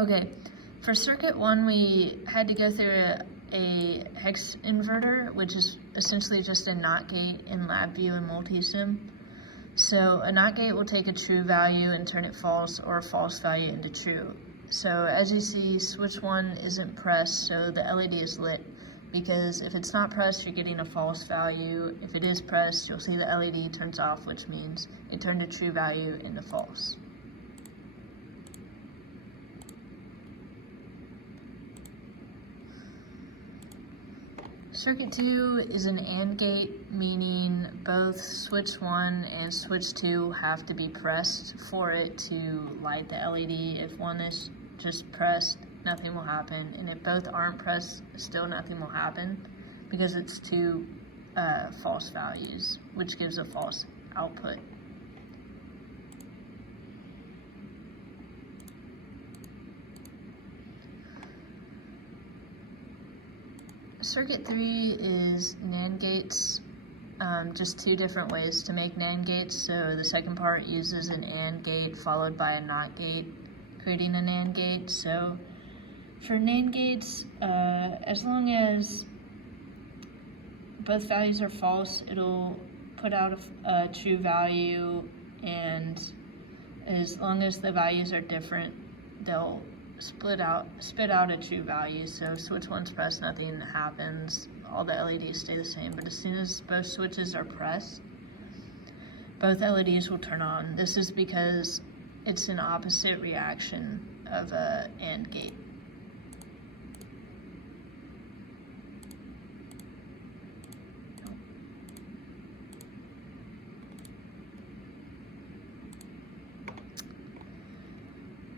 Okay, for circuit 1, we had to go through a hex inverter, which is essentially just a NOT gate in LabVIEW and Multisim. So a NOT gate will take a true value and turn it false, or a false value into true. So as you see, switch 1 isn't pressed, so the LED is lit, because if it's not pressed, you're getting a false value. If it is pressed, you'll see the LED turns off, which means it turned a true value into false. Circuit 2 is an AND gate, meaning both switch 1 and switch 2 have to be pressed for it to light the LED. If one is just pressed, nothing will happen, and if both aren't pressed, still nothing will happen, because it's two false values, which gives a false output. Circuit 3 is NAND gates, just two different ways to make NAND gates. So the second part uses an AND gate followed by a NOT gate, creating a NAND gate. So for NAND gates, as long as both values are false, it'll put out a true value, and as long as the values are different, they'll spit out a true value. So switch 1's pressed, nothing happens, all the LEDs stay the same, but as soon as both switches are pressed, both LEDs will turn on. This is because it's an opposite reaction of an AND gate.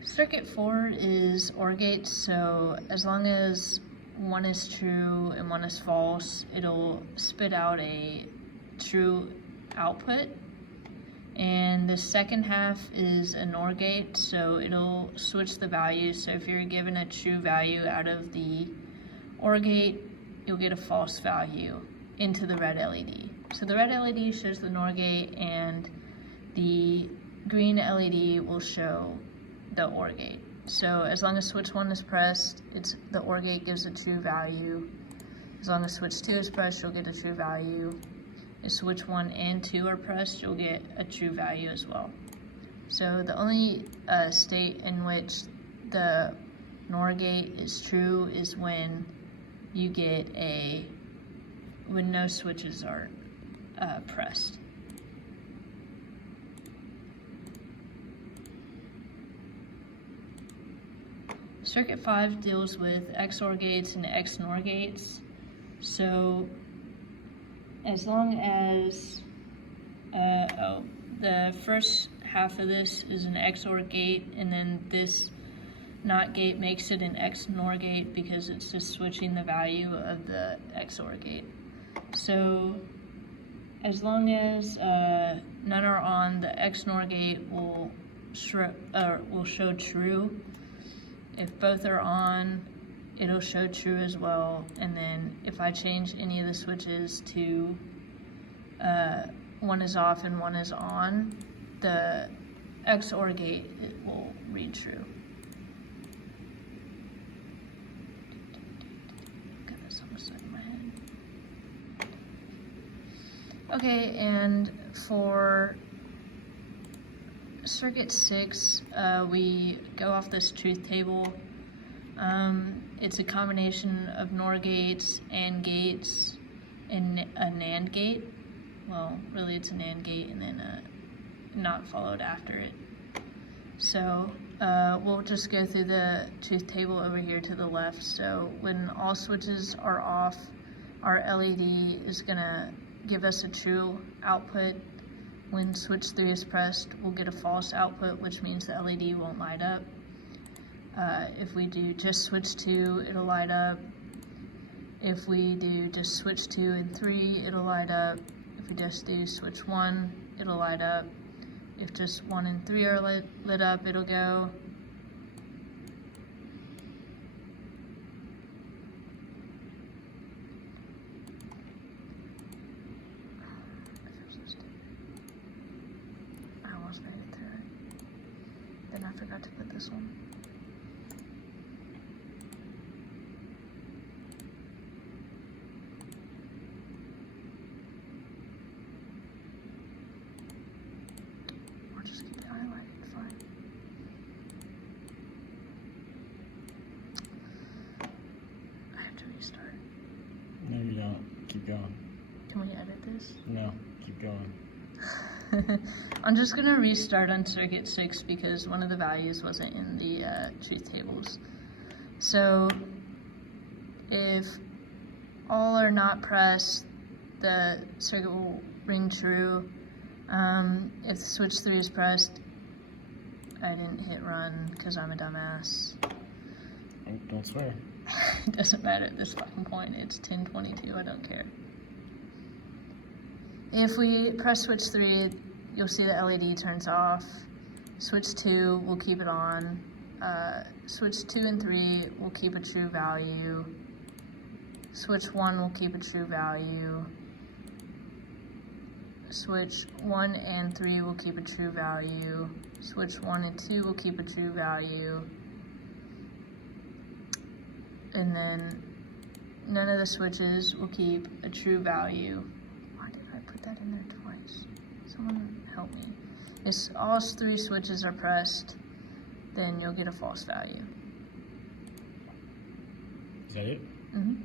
Circuit 4 is OR gates, so as long as one is true and one is false, it'll spit out a true output. And the second half is a NOR gate, so it'll switch the values. So if you're given a true value out of the OR gate, you'll get a false value into the red LED. So the red LED shows the NOR gate, and the green LED will show the OR gate. So as long as switch 1 is pressed, the OR gate gives a true value. As long as switch 2 is pressed, you'll get a true value. If switch 1 and 2 are pressed, you'll get a true value as well. So the only state in which the NOR gate is true is when you get when no switches are pressed. Circuit 5 deals with XOR gates and XNOR gates. So as long as, the first half of this is an XOR gate, and then this NOT gate makes it an XNOR gate because it's just switching the value of the XOR gate. So as long as none are on, the XNOR gate will show true. If both are on, it'll show true as well. And then if I change any of the switches to one is off and one is on, the XOR gate will read true. Got this almost stuck in my head. Okay, and for Circuit 6, we go off this truth table. It's a combination of NOR gates, AND gates, and a NAND gate. Well, really it's an AND gate and then a NOT followed after it. So we'll just go through the truth table over here to the left. So when all switches are off, our LED is gonna give us a true output. When switch 3 is pressed, we'll get a false output, which means the LED won't light up. If we do just switch 2, it'll light up. If we do just switch 2 and 3, it'll light up. If we just do switch 1, it'll light up. If just 1 and 3 are lit up, it'll go. I almost made it through it. Then I forgot to put this one. going. Can we edit this? No, keep going. I'm just gonna restart on circuit 6 because one of the values wasn't in the truth tables. So if all are not pressed, the circuit will ring true. If switch 3 is pressed, I didn't hit run because I'm a dumbass. Don't swear. It doesn't matter at this fucking point. It's 10:22. I don't care. If we press switch 3, you'll see the LED turns off. Switch 2 will keep it on. Switch 2 and 3 will keep a true value. Switch 1 will keep a true value. Switch 1 and 3 will keep a true value. Switch 1 and 2 will keep a true value. And then none of the switches will keep a true value. Why did I put that in there twice? Someone help me. If all 3 switches are pressed, then you'll get a false value. Is that it? Mm-hmm.